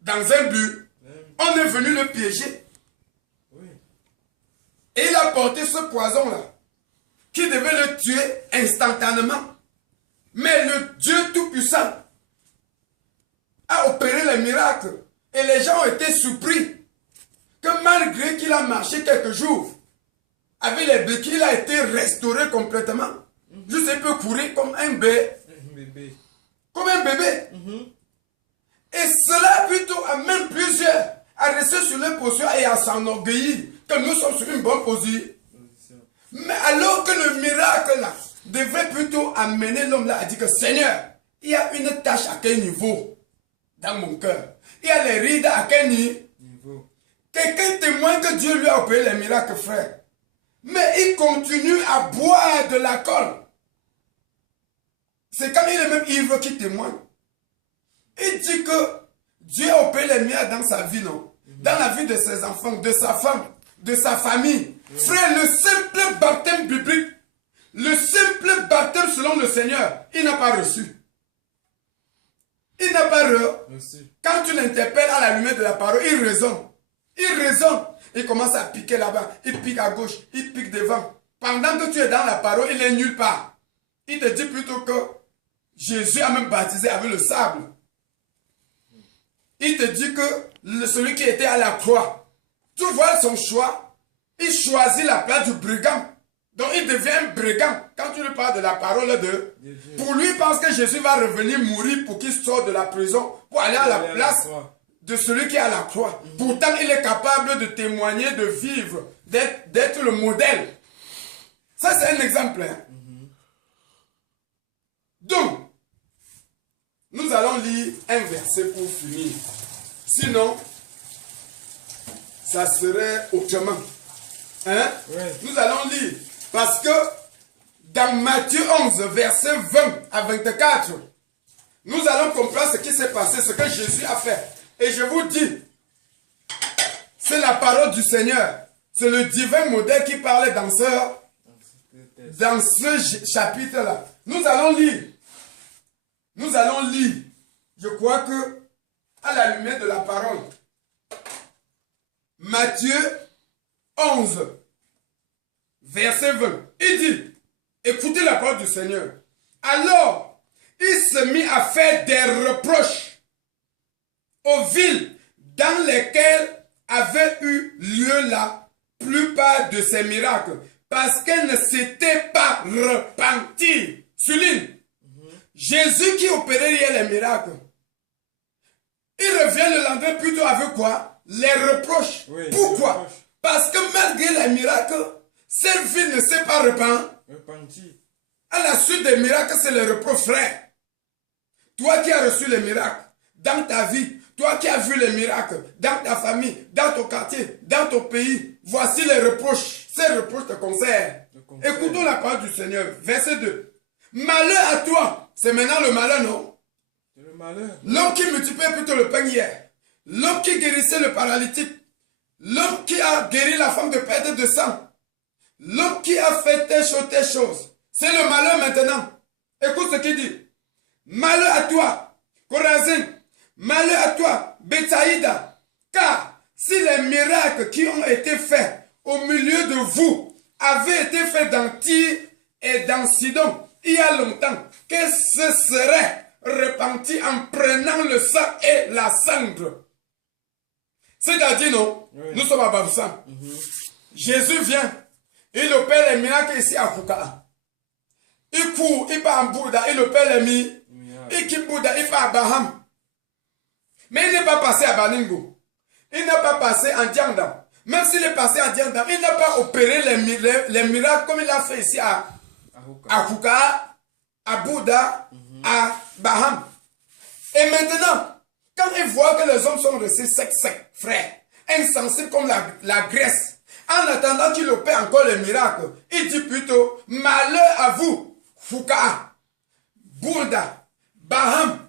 dans un but, on est venu le piéger. Et il a porté ce poison-là, qui devait le tuer instantanément. Mais le Dieu Tout-Puissant a opéré les miracles. Et les gens ont été surpris que malgré qu'il a marché quelques jours, avec les béquilles, il a été restauré complètement. Juste il peut courir comme un bébé. Comme un bébé. Et cela plutôt amène plusieurs à rester sur leur position et à s'enorgueillir que nous sommes sur une bonne position. Mais alors que le miracle là devrait plutôt amener l'homme là à dire que Seigneur, il y a une tâche à quel niveau dans mon cœur. Il y a les rides à quel niveau. Quelqu'un témoigne que Dieu lui a opéré les miracles, frère. Mais il continue à boire de l'alcool. C'est quand il est même ivre qui témoigne. Il dit que Dieu a opéré les miracles dans sa vie, non? Dans la vie de ses enfants, de sa femme, de sa famille. Frère, le simple baptême biblique, le simple baptême selon le Seigneur, il n'a pas reçu. Il n'a pas reçu. Quand tu l'interpelles à la lumière de la parole, il raisonne. Il raisonne. Il commence à piquer là-bas. Il pique à gauche. Il pique devant. Pendant que tu es dans la parole, il est nulle part. Il te dit plutôt que Jésus a même baptisé avec le sable. Il te dit que celui qui était à la croix, tu vois son choix, il choisit la place du brigand. Donc il devient un brigand. Quand tu lui parles de la parole de... Pour lui, il pense que Jésus va revenir mourir pour qu'il sorte de la prison, pour aller à la place de celui qui est à la croix. Pourtant, il est capable de témoigner, de vivre, d'être le modèle. Ça, c'est un exemple. Hein? Donc, nous allons lire un verset pour finir. Sinon, ça serait autrement. Hein? Nous allons lire. Parce que dans Matthieu 11, verset 20 à 24, nous allons comprendre ce qui s'est passé, ce que Jésus a fait. Et je vous dis, c'est la parole du Seigneur. C'est le divin modèle qui parlait dans ce chapitre-là. Nous allons lire. Nous allons lire. Je crois que, à la lumière de la parole, Matthieu 11, verset 20, il dit, écoutez la parole du Seigneur. Alors, il se mit à faire des reproches aux villes dans lesquelles avaient eu lieu la plupart de ces miracles, parce qu'elles ne s'étaient pas repenties. Souligne, Jésus qui opérait hier les miracles, il revient le lendemain plutôt avec quoi? Les reproches. Pourquoi? Parce que malgré les miracles, cette ville ne s'est pas repentie. À la suite des miracles, c'est le reproche, frère. Toi qui as reçu les miracles dans ta vie, toi qui as vu les miracles dans ta famille, dans ton quartier, dans ton pays, voici les reproches. Ces reproches te concernent. Écoutons la parole du Seigneur. Verset 2. Malheur à toi. C'est maintenant le malheur, non? L'homme qui multipliait plutôt le pain hier. L'homme qui guérissait le paralytique. L'homme qui a guéri la femme de perte de sang. L'homme qui a fait telle chose. C'est le malheur maintenant. Écoute ce qu'il dit. Malheur à toi, Chorazin. Malheur à toi, Bethsaïda. Car si les miracles qui ont été faits au milieu de vous avaient été faits dans Tyr et dans Sidon il y a longtemps, que ce serait repenti en prenant le sang et la cendre. C'est-à-dire, non, nous sommes à Baboussa. Jésus vient, il opère les miracles ici à Fouka. Il court, il part en Bouddha, il opère les miracles. Il quitte Bouddha, il part à Baham. Mais il n'est pas passé à Baningo. Il n'est pas passé en Diandam. Même s'il est passé en Diandam, il n'a pas opéré les miracles comme il a fait ici à Fouka, à Bouddha, à Baham. Et maintenant, quand il voit que les hommes sont restés secs, frères, insensibles comme la graisse, en attendant qu'il opère encore les miracles, il dit plutôt, malheur à vous, Fouka, Bouddha, Baham,